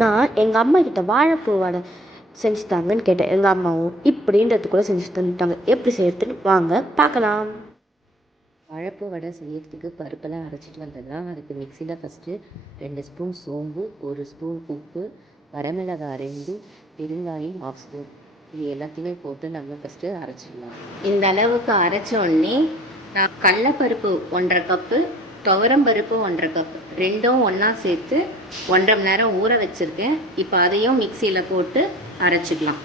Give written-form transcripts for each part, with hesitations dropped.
நான் எங்கள் அம்மா கிட்ட வாழைப்பூ வடை செஞ்சு தாங்கன்னு கேட்டேன். எங்கள் அம்மாவும் இப்படின்றதுக்குள்ளே செஞ்சு தந்துட்டாங்க. எப்படி செய்யறதுன்னு வாங்க பார்க்கலாம். வாழைப்பூ வடை செய்யறதுக்கு பருப்பெல்லாம் அரைச்சிட்டு வந்துடலாம். அதுக்கு மிக்சியில் ஃபஸ்ட்டு 2 ஸ்பூன் சோம்பு, 1 ஸ்பூன் உப்பு, வரமிளகாய் 2, பெருங்காயம் 1/2 ஸ்பூன், இது எல்லாத்தையுமே போட்டு நம்ம ஃபஸ்ட்டு அரைச்சிடலாம். இந்த அளவுக்கு அரைச்ச உடனே நான் கடலைப்பருப்பு 1½ கப்பு, துவரம்பருப்பு 1½ கப்பு, ரெண்டும் ஒன்றா சேர்த்து 1½ மணி நேரம் ஊற வச்சுருக்கேன். இப்போ அதையும் மிக்சியில் போட்டு அரைச்சிக்கலாம்.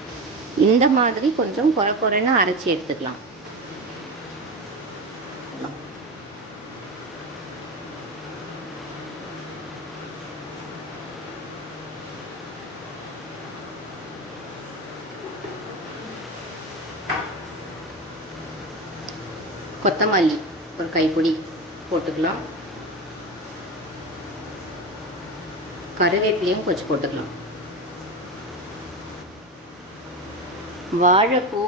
இந்த மாதிரி கொஞ்சம் குறை குறைன்னு அரைச்சி எடுத்துக்கலாம். கொத்தமல்லி ஒரு கைப்பிடி போட்டுக்கலாம். கருவேப்பிலையும் கொஞ்சம் போட்டுக்கலாம். வாழைப்பூ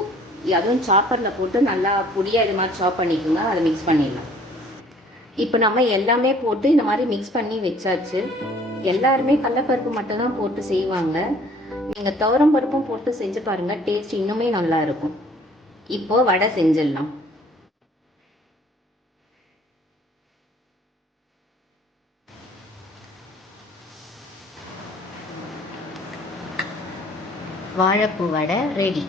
அதுவும் சாப்பரில் போட்டு நல்லா பொடியாக இது மாதிரி சாப் பண்ணிக்கோங்க. அதை மிக்ஸ் பண்ணிடலாம். இப்போ நம்ம எல்லாமே போட்டு இந்த மாதிரி மிக்ஸ் பண்ணி வச்சாச்சு. எல்லாருமே கடலைப்பருப்பு மட்டும்தான் போட்டு செய்வாங்க. நீங்கள் துவரம்பருப்பும் போட்டு செஞ்சு பாருங்கள், டேஸ்ட் இன்னுமே நல்லா இருக்கும். இப்போது வடை செஞ்சிடலாம். வாழைப்பூ வடை ரெடி.